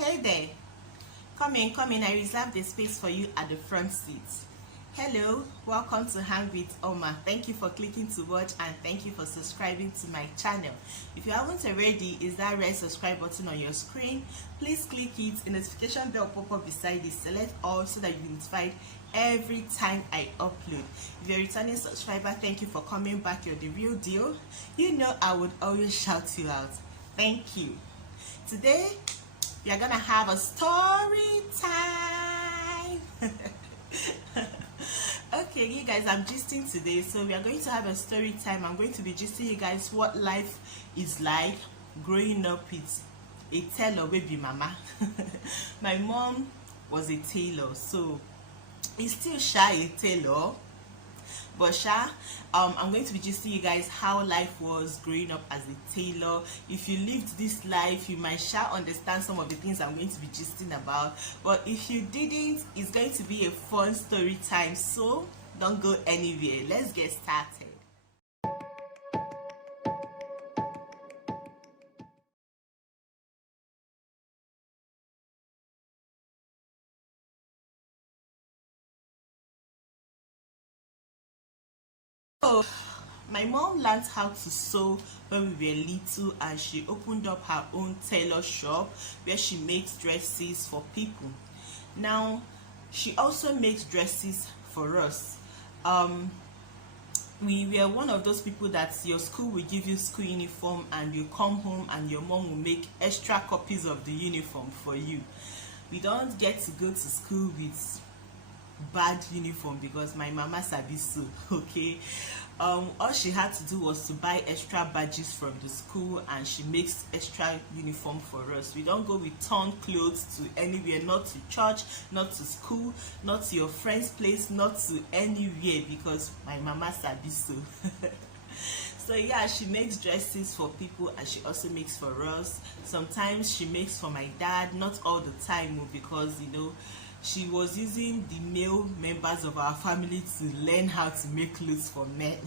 Hey there, come in. I reserved a space for you at the front seat. Hello, welcome to Hang with Oma. Thank you for clicking to watch and thank you for subscribing to my channel. If you haven't already, is that red subscribe button on your screen? Please click it. A notification bell pop up beside it. Select all so that you'll be notified every time I upload. If you're a returning subscriber, thank you for coming back. You're the real deal. You know I would always shout you out. Thank you. Today we are gonna have a story time. Okay, you guys, I'm gisting today, so we are going to have a story time. I'm going to be gisting you guys what life is like growing up with a tailor baby mama. My mom was a tailor, so it's still shy a tailor, but I'm going to be gisting you guys how life was growing up as a tailor. If you lived this life, you might understand some of the things I'm going to be gisting about, but if you didn't, it's going to be a fun story time, so don't go anywhere. Let's get started. So my mom learned how to sew when we were little, and she opened up her own tailor shop where she makes dresses for people. Now she also makes dresses for us. We were one of those people that your school will give you school uniform and you come home and your mom will make extra copies of the uniform for you. We don't get to go to school with bad uniform because my mama sabi sew, okay. All she had to do was to buy extra badges from the school, and she makes extra uniform for us. We don't go with torn clothes to anywhere, not to church, not to school, not to your friend's place, not to anywhere, because my mama sabi sew. So yeah, she makes dresses for people and she also makes for us. Sometimes she makes for my dad, not all the time, because she was using the male members of our family to learn how to make clothes for men.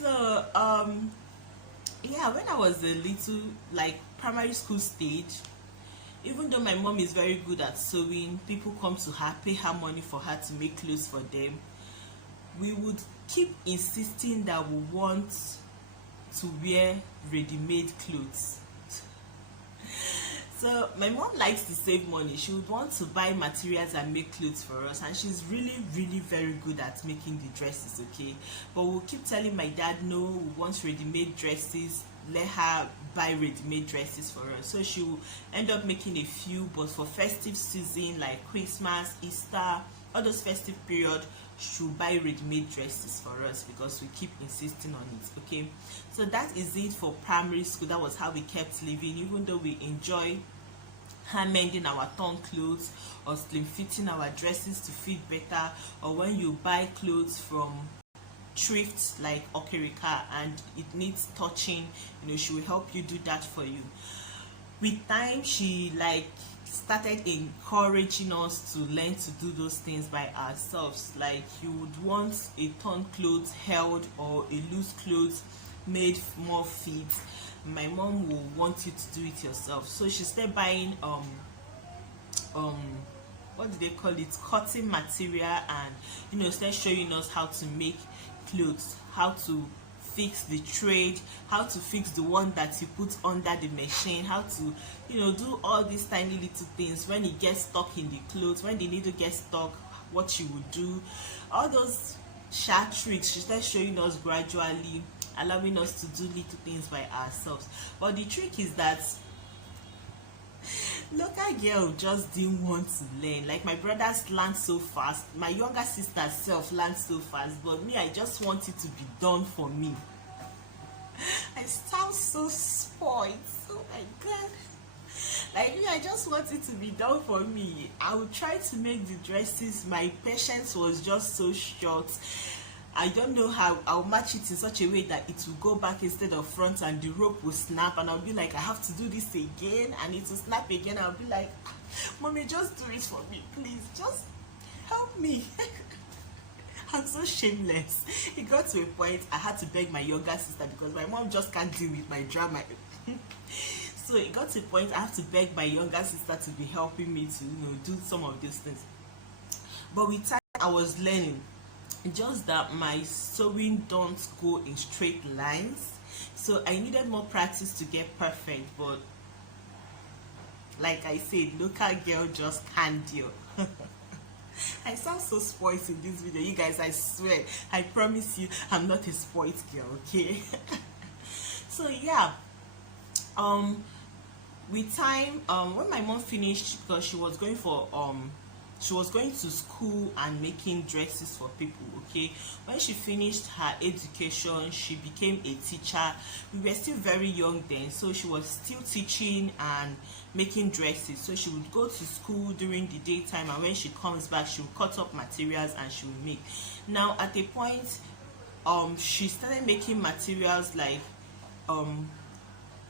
So yeah, when I was a little, like primary school stage, even though my mom is very good at sewing, people come to her, pay her money for her to make clothes for them, we would keep insisting that we want to wear ready-made clothes. So my mom likes to save money. She would want to buy materials and make clothes for us, and she's really very good at making the dresses, okay. But we'll keep telling my dad, no, we want ready-made dresses, let her buy ready-made dresses for us. So she will end up making a few, but for festive season like Christmas, Easter, all those festive period, she'll buy ready-made dresses for us because we keep insisting on it, okay. So that is it for primary school. That was how we kept living, even though we enjoy her mending our torn clothes or slim fitting our dresses to fit better, or when you buy clothes from thrift like Okerika and it needs touching, she will help you do that for you. With time, she started encouraging us to learn to do those things by ourselves. Like, you would want a torn clothes held or a loose clothes made more fit, my mom will want you to do it yourself. So she started buying what do they call it, cutting material, and started showing us how to make clothes, how to fix the thread, how to fix the one that you put under the machine, how to do all these tiny little things. When it gets stuck in the clothes, when the needle gets stuck, what you would do, all those sharp tricks she started showing us gradually, allowing us to do little things by ourselves. But the trick is that local girl just didn't want to learn. Like, my brothers learned so fast, my younger sister herself learned so fast, but me, I just want it to be done for me. I sound so spoiled, oh my god. Like, me, I just want it to be done for me. I would try to make the dresses, my patience was just so short. I don't know how I'll match it in such a way that it will go back instead of front, and the rope will snap, and I'll be like, I have to do this again, and it will snap again. I'll be like, mommy, just do it for me, please, just help me. I'm so shameless. It got to a point I had to beg my younger sister because my mom just can't deal with my drama. So it got to a point I have to beg my younger sister to be helping me to, do some of these things. But with time I was learning, just that my sewing don't go in straight lines, so I needed more practice to get perfect. But like I said, local girl just can't deal. I sound so spoiled in this video, you guys. I swear, I promise you I'm not a spoiled girl, okay? So yeah, with time, when my mom finished, because she was going to school and making dresses for people, okay? When she finished her education, she became a teacher. We were still very young then, so she was still teaching and making dresses. So she would go to school during the daytime, and when she comes back, she would cut up materials and she would make. Now at a point, she started making materials like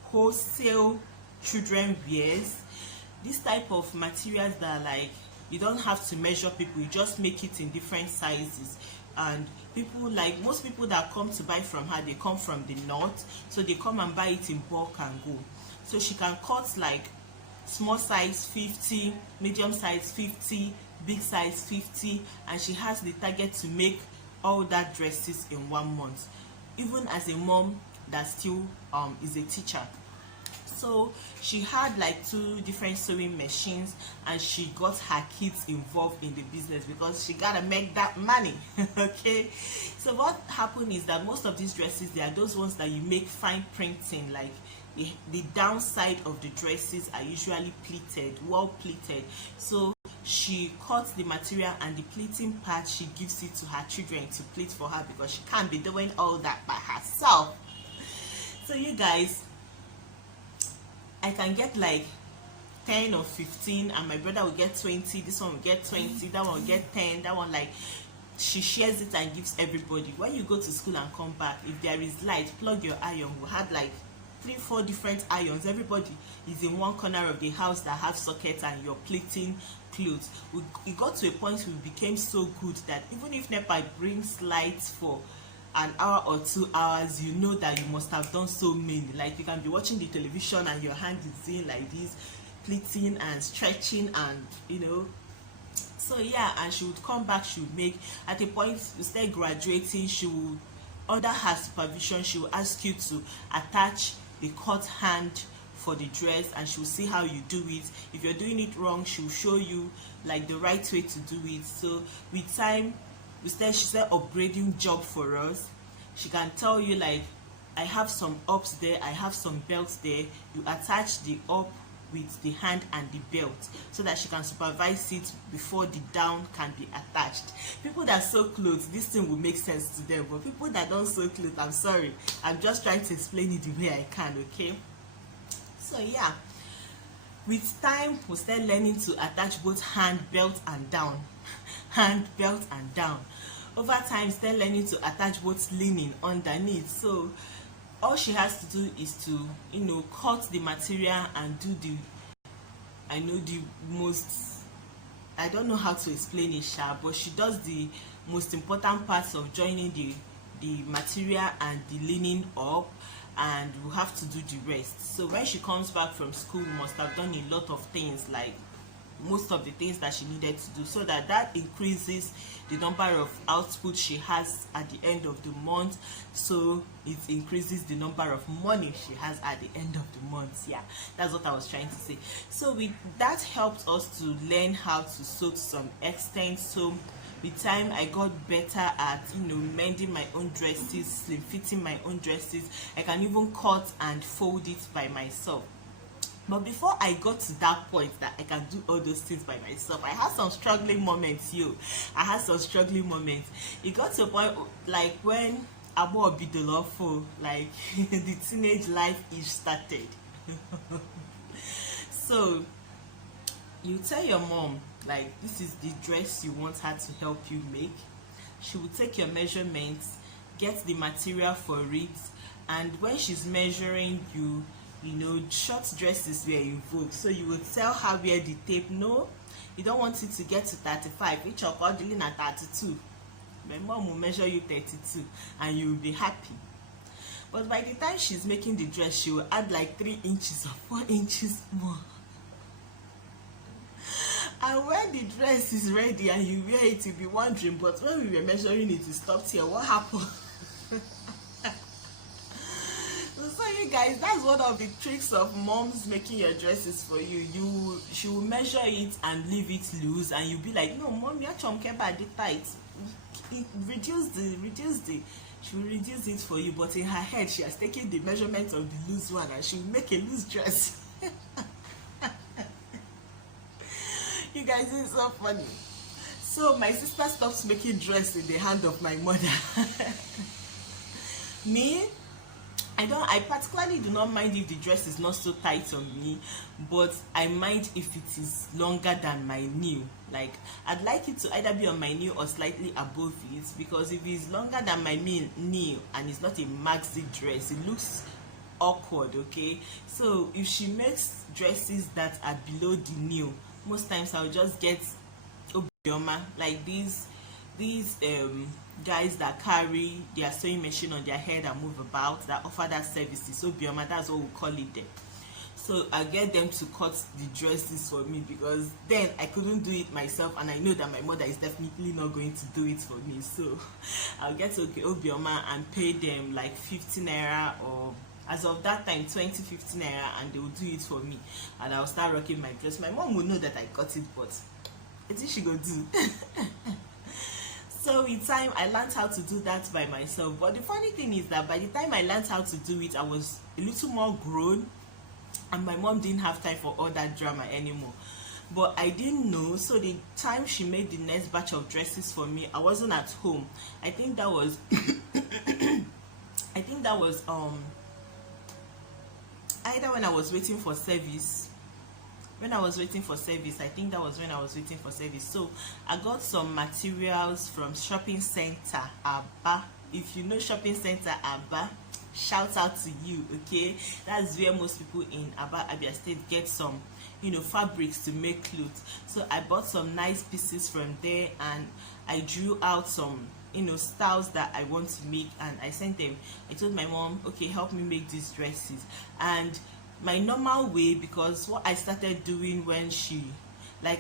wholesale children wears, this type of materials that are like, you don't have to measure people, you just make it in different sizes. And people, like most people that come to buy from her, they come from the north, so they come and buy it in bulk and go. So she can cut like small size 50, medium size 50, big size 50, and she has the target to make all that dresses in 1 month, even as a mom that still is a teacher. So she had like 2 different sewing machines, and she got her kids involved in the business because she gotta make that money. Okay, so what happened is that most of these dresses, they are those ones that you make fine printing, like the downside of the dresses are usually pleated, well pleated. So she cuts the material, and the pleating part she gives it to her children to pleat for her, because she can't be doing all that by herself. So you guys, I can get like 10 or 15, and my brother will get 20, this one will get 20, that one will get 10, that one, like, she shares it and gives everybody. When you go to school and come back, if there is light, plug your iron. We have like 3-4 different irons. Everybody is in one corner of the house that have sockets, and you're pleating clothes. It got to a point we became so good that even if NEPA brings lights for an hour or 2 hours, you know that you must have done so many. Like, you can be watching the television and your hand is in like this, pleating and stretching, and so yeah. And she would come back, she would make. At a point you start graduating, she would, under her supervision, she will ask you to attach the cut hand for the dress, and she will see how you do it. If you're doing it wrong, she will show you like the right way to do it. So with time, she started upgrading job for us. She can tell you, like, I have some ups there, I have some belts there. You attach the up with the hand and the belt, so that she can supervise it before the down can be attached. People that sew clothes, this thing will make sense to them, but people that don't sew clothes, I'm sorry, I'm just trying to explain it the way I can, okay? So yeah, with time we start learning to attach both hand, belt and down. Hand, belt and down. Over time, start learning to attach both lining underneath. So all she has to do is to cut the material and do I don't know how to explain it, sha, but she does the most important parts of joining the material and the lining up, and we have to do the rest. So when she comes back from school, we must have done a lot of things, like most of the things that she needed to do, so that increases the number of output she has at the end of the month, so it increases the number of money she has at the end of the month. Yeah, that's what I was trying to say. So with that helped us to learn how to sew to some extent. So with time I got better at mending my own dresses, slim fitting my own dresses. I can even cut and fold it by myself. But before I got to that point that I can do all those things by myself, I had some struggling moments, I had some struggling moments. It got to a point like when Abo Bidolofo, like the teenage life ish started. So you tell your mom, like, this is the dress you want her to help you make. She will take your measurements, get the material for it, and when she's measuring you, short dresses were in vogue, so you would tell her where the tape. No, you don't want it to get to 35, which you're dealing at 32. My mom will measure you 32 and you will be happy. But by the time she's making the dress, she will add like 3 inches or 4 inches more. And when the dress is ready and you wear it, you'll be wondering, but when we were measuring it, it stopped here. What happened? So you guys, that's one of the tricks of moms making your dresses for you. She will measure it and leave it loose, and you'll be like, no, mom, you're chunky by the tight. Reduce the. She will reduce it for you, but in her head, she has taken the measurement of the loose one, and she will make a loose dress. You guys, it's so funny. So my sister stopped making dress in the hand of my mother. Me, I particularly do not mind if the dress is not so tight on me, but I mind if it is longer than my knee. Like, I'd like it to either be on my knee or slightly above it, because if it's longer than my knee and it's not a maxi dress, it looks awkward, okay? So if she makes dresses that are below the knee, most times I'll just get obioma, like these guys that carry their sewing machine on their head and move about, that offer that services. Obioma, that's what we call it there. So I get them to cut the dresses for me, because then I couldn't do it myself, and I know that my mother is definitely not going to do it for me. So I'll get to obioma and pay them like 50 naira, or as of that time 20-50 naira, and they will do it for me, and I'll start rocking my dress. My mom will know that I got it, but it's what she go do. So with time, I learned how to do that by myself. But the funny thing is that by the time I learned how to do it, I was a little more grown, and my mom didn't have time for all that drama anymore. But I didn't know. So the time she made the next batch of dresses for me, I wasn't at home. I think that was either when I was waiting for service. I think that was when I was waiting for service. So I got some materials from shopping center Aba. If you know shopping center Aba, shout out to you, okay? That's where most people in Aba, Abia State get some, fabrics to make clothes. So I bought some nice pieces from there, and I drew out some styles that I want to make, and I sent them. I told my mom, okay, help me make these dresses. And my normal way, because what I started doing when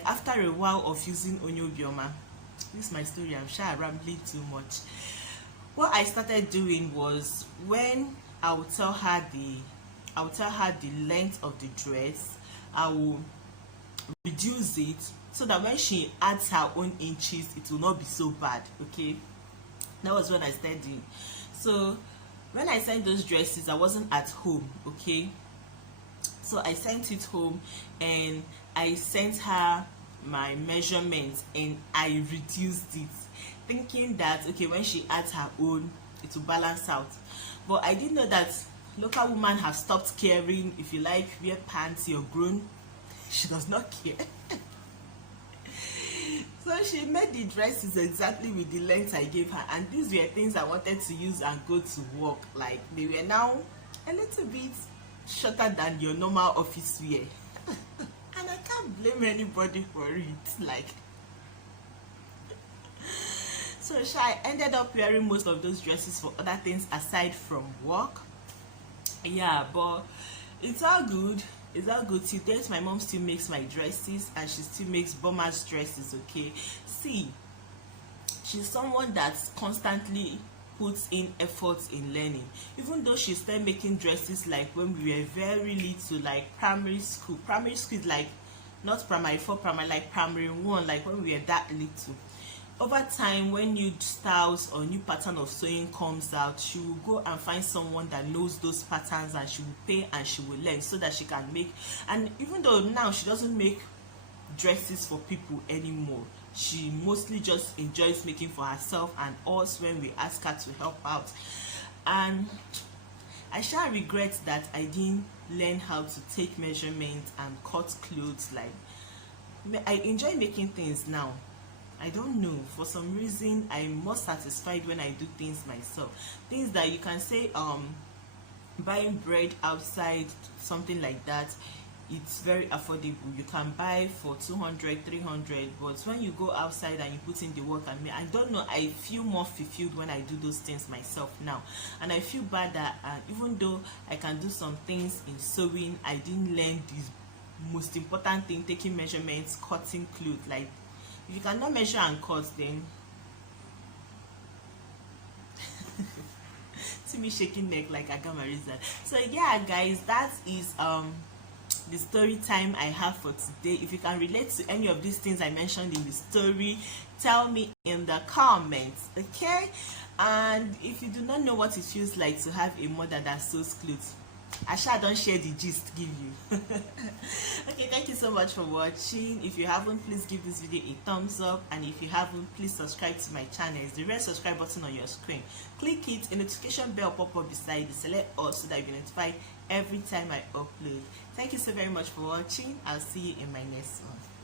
after a while of using onyobioma, this is my story, I'm sure I'm rambling too much. What I started doing was, when I would tell her the length of the dress, I will reduce it, so that when she adds her own inches, it will not be so bad, okay? That was when I started doing. So when I sent those dresses, I wasn't at home, okay? So I sent it home, and I sent her my measurements, and I reduced it, thinking that okay, when she adds her own, it will balance out. But I didn't know that local woman have stopped caring if you wear pants, you're grown. She does not care. So she made the dresses exactly with the length I gave her, and these were things I wanted to use and go to work. Like, they were now a little bit shorter than your normal office wear. And I can't blame anybody for it. So I ended up wearing most of those dresses for other things aside from work. Yeah, but it's all good. It's all good. Till date, my mom still makes my dresses, and she still makes bombers dresses, okay? See, she's someone that constantly puts in efforts in learning. Even though she started making dresses like when we were very little, like primary school is like not primary 4, primary, like primary 1, like when we were that little. Over time, when new styles or new pattern of sewing comes out, she will go and find someone that knows those patterns, and she will pay and she will learn, so that she can make. And even though now she doesn't make dresses for people anymore, she mostly just enjoys making for herself and us when we ask her to help out. And I shall regret that I didn't learn how to take measurements and cut clothes. Like, I enjoy making things now. I don't know, for some reason I'm more satisfied when I do things myself. Things that you can say buying bread outside, something like that, it's very affordable. You can buy for 200, 300, but when you go outside and you put in the work, I don't know, I feel more fulfilled when I do those things myself now. And I feel bad that even though I can do some things in sewing, I didn't learn this most important thing, taking measurements, cutting clothes. Like, if you cannot measure and cut, then see me shaking neck like Agamariza. So yeah guys, that is the story time I have for today. If you can relate to any of these things I mentioned in the story, tell me in the comments, okay? And if you do not know what it feels like to have a mother that sews clothes, I shall don't share the gist give you. Okay, thank you so much for watching. If you haven't, please give this video a thumbs up, and if you haven't, please subscribe to my channel. It's the red subscribe button on your screen. Click it, a notification bell pop up beside it, select all so that you'll be notified every time I upload. Thank you so very much for watching. I'll see you in my next one.